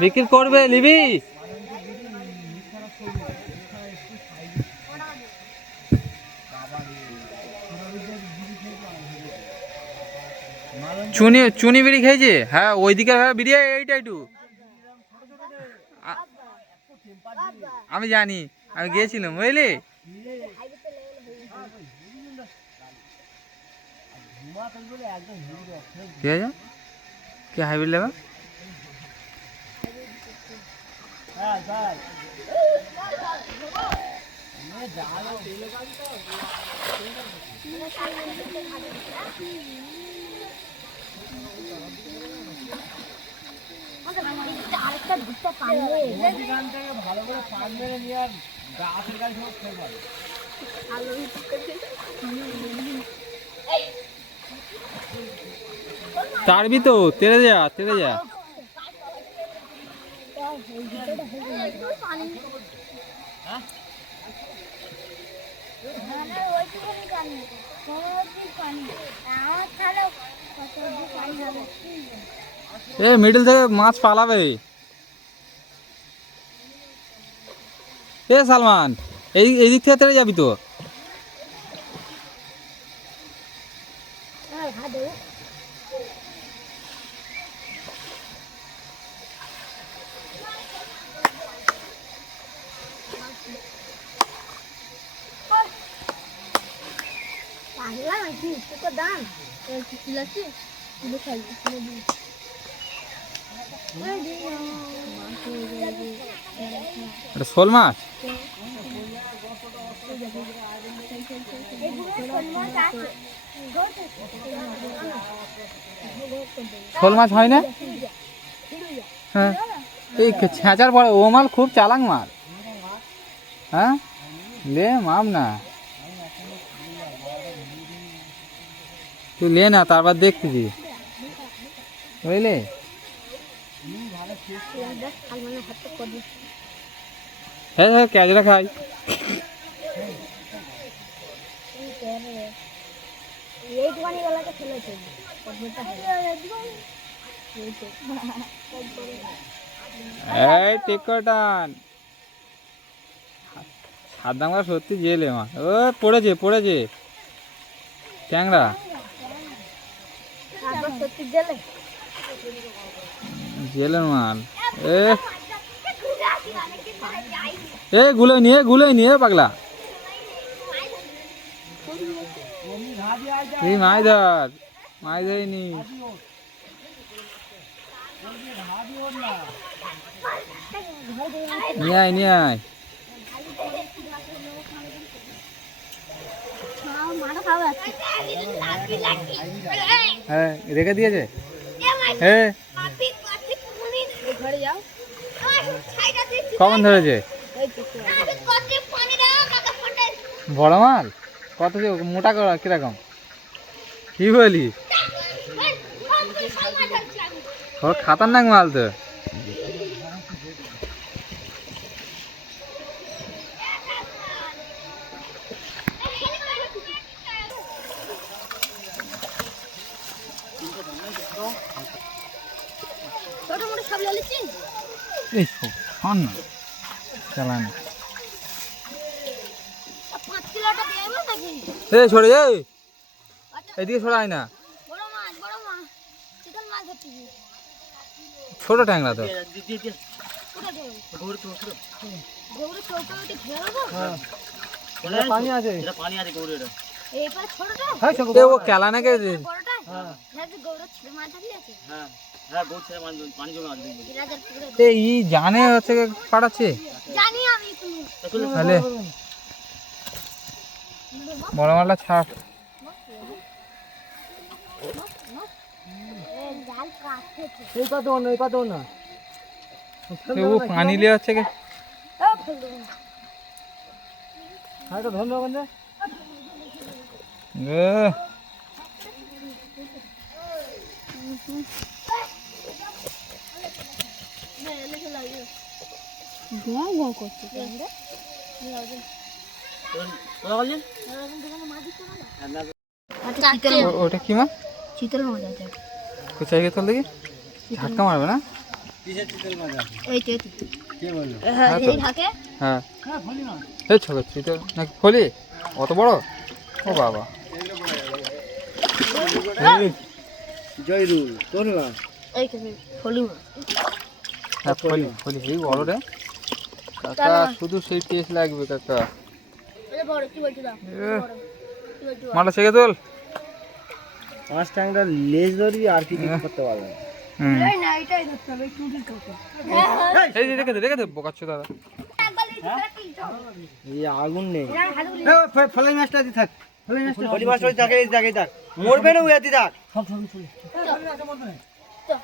বিক্রি করবে নিবি? চুনি চুনি বিড়ি খেয়েছে? হ্যাঁ ওইদিকে বিড়ি এইটা একটু আমি জানি, আমি গিয়েছিলাম বুঝলি। ঠিক আছে, কি হাইব্রিড নেবে? ভালো করে পান মেরে নিয়ে আর গাছের গাছ সব খেয়ে পারে। তারবি তো তেরে যা তেরে যা। এ মিডল থেকে মাছ পালাবে। এ সালমান এই দিক থেকে তেরে যাবি তো। শোল মাছ শোল মাছ হয় না? হ্যাঁ এই ছেঁচার পরে ও মাল খুব চালাক মাল। হ্যাঁ লে মাম না, তুই লে না তারপর দেখতেছি বুঝলি। হ্যাঁ হ্যাঁ ক্যাজরা খাই। এই টিকটান সাদাঙ্গা সত্যি জেলে মা। ও পড়েছে পড়েছে ট্যাংরা জেলের মাল। এ গুলোই নিয়ে পাগলা এই মাছ ধরিনি। নিয়ে আয় হ্যাঁ রেখে দিয়েছে। হ্যাঁ কখন ধরেছে? বড় মাল কত মোটা করা কিরকম কি বলি? ও খাতারনাক মাল তো। সরে এদিকে সরাই না, ছোট ট্যাংরা তো। পানি আছে ও কেলা নাকি জানে হচ্ছে পাঠাচ্ছে তাহলে বড় মালটা ছাড়। ও পানি লিয়ে হচ্ছে কে ধন্যবাদ। ওটা কি মাছ? চিতল মাছ আছে। কোথায় গিয়ে তোল দেখি, ঝাটকা মারবে না? এই তো কে বললো? হ্যাঁ হ্যাঁ তো। এই থাকে। হ্যাঁ এই ছোট চিতল নাকি ফলি, অত বড়? ও বাবা, জয়রুল তোর না? এই তো ফলি মাছ। হ্যাঁ ফলি ফলি, এই বড় রে কাকা, শুধু সেই টেস্ট লাগবে কাকা। এই বড় কি বলছো দাও? এ, কি বলছো? মালটা শেখে তোল। পাঁচ টাংটা লেজ ধরবি আর কিছু করতে পারবে না। হুম। এই না এটাই ধরতে হবে, টুটি কাকা। এই যে রেখে দে বোকাচ্ছ দাদা। এই আগুন নেই। ফলাই মাছটা দি থাক, ফলাই মাছটা ফলি মাছ ওই থাকে, এই থাকে, থাক মরবে না, উয়াতি থাক। সব সব চলে। চল